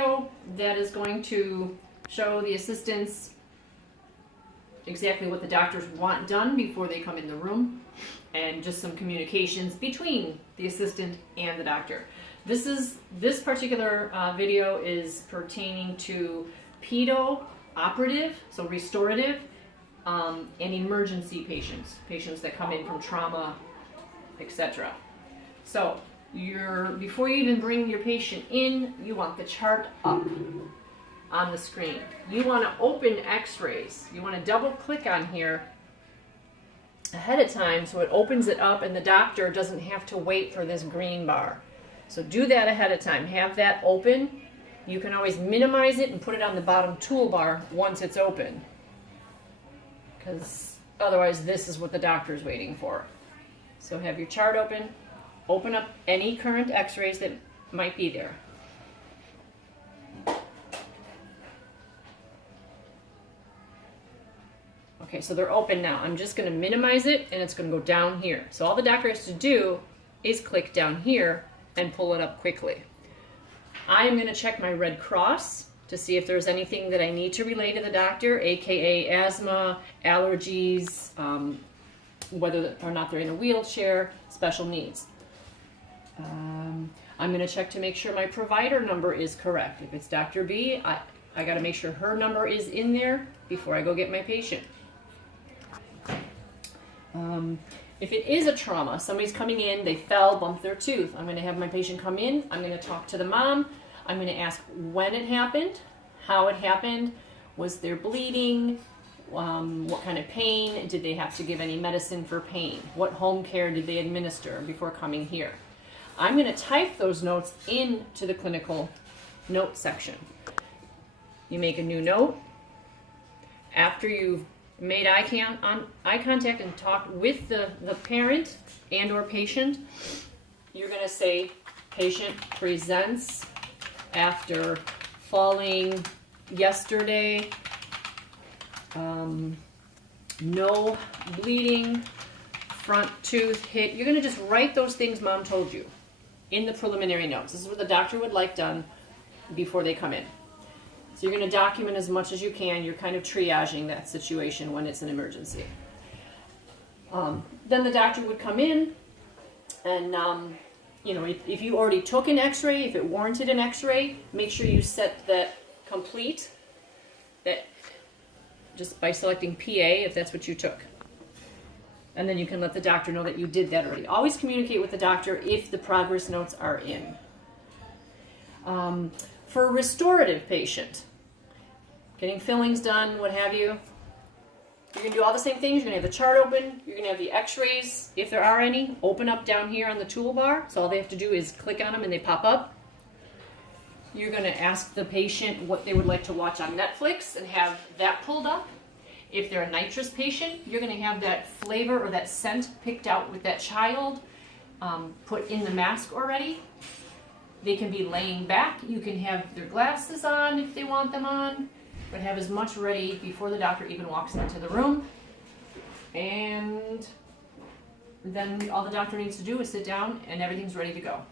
That is going to show the assistants exactly what the doctors want done before they come in the room, and just some communications between the assistant and the doctor. This particular video is pertaining to operative, so restorative, and emergency patients that come in from trauma, etc. So before you even bring your patient in, you want the chart up on the screen. You want to open x-rays. You want to double click on here ahead of time so it opens it up and the doctor doesn't have to wait for this green bar. So do that ahead of time. Have that open. You can always minimize it and put it on the bottom toolbar once it's open, because otherwise this is what the doctor's waiting for. So have your chart open. Open up any current x-rays that might be there. Okay, so they're open now. I'm just going to minimize it and it's going to go down here. So all the doctor has to do is click down here and pull it up quickly. I am going to check my Red Cross to see if there's anything that I need to relay to the doctor, aka asthma, allergies, whether or not they're in a wheelchair, special needs. I'm going to check to make sure my provider number is correct. If it's Dr. B, I got to make sure her number is in there before I go get my patient. If it is a trauma, somebody's coming in, they fell, bumped their tooth, I'm going to have my patient come in, I'm going to talk to the mom, I'm going to ask when it happened, how it happened, was there bleeding, what kind of pain, did they have to give any medicine for pain, what home care did they administer before coming here. I'm going to type those notes into the clinical note section. You make a new note. After you've made eye contact and talked with the parent and or patient, you're going to say, patient presents after falling yesterday, no bleeding, front tooth hit. You're going to just write those things mom told you in the preliminary notes. This is what the doctor would like done before they come in. So you're going to document as much as you can. You're kind of triaging that situation when it's an emergency. Then the doctor would come in and, if you already took an x-ray, if it warranted an x-ray, make sure you set that complete, that just by selecting PA if that's what you took. And then you can let the doctor know that you did that already. Always communicate with the doctor if the progress notes are in. For a restorative patient, getting fillings done, what have you, you're going to do all the same things. You're going to have the chart open. You're going to have the x-rays, if there are any, open up down here on the toolbar. So all they have to do is click on them and they pop up. You're going to ask the patient what they would like to watch on Netflix and have that pulled up. If they're a nitrous patient, you're going to have that flavor or that scent picked out with that child put in the mask already. They can be laying back. You can have their glasses on if they want them on, but have as much ready before the doctor even walks into the room. And then all the doctor needs to do is sit down and everything's ready to go.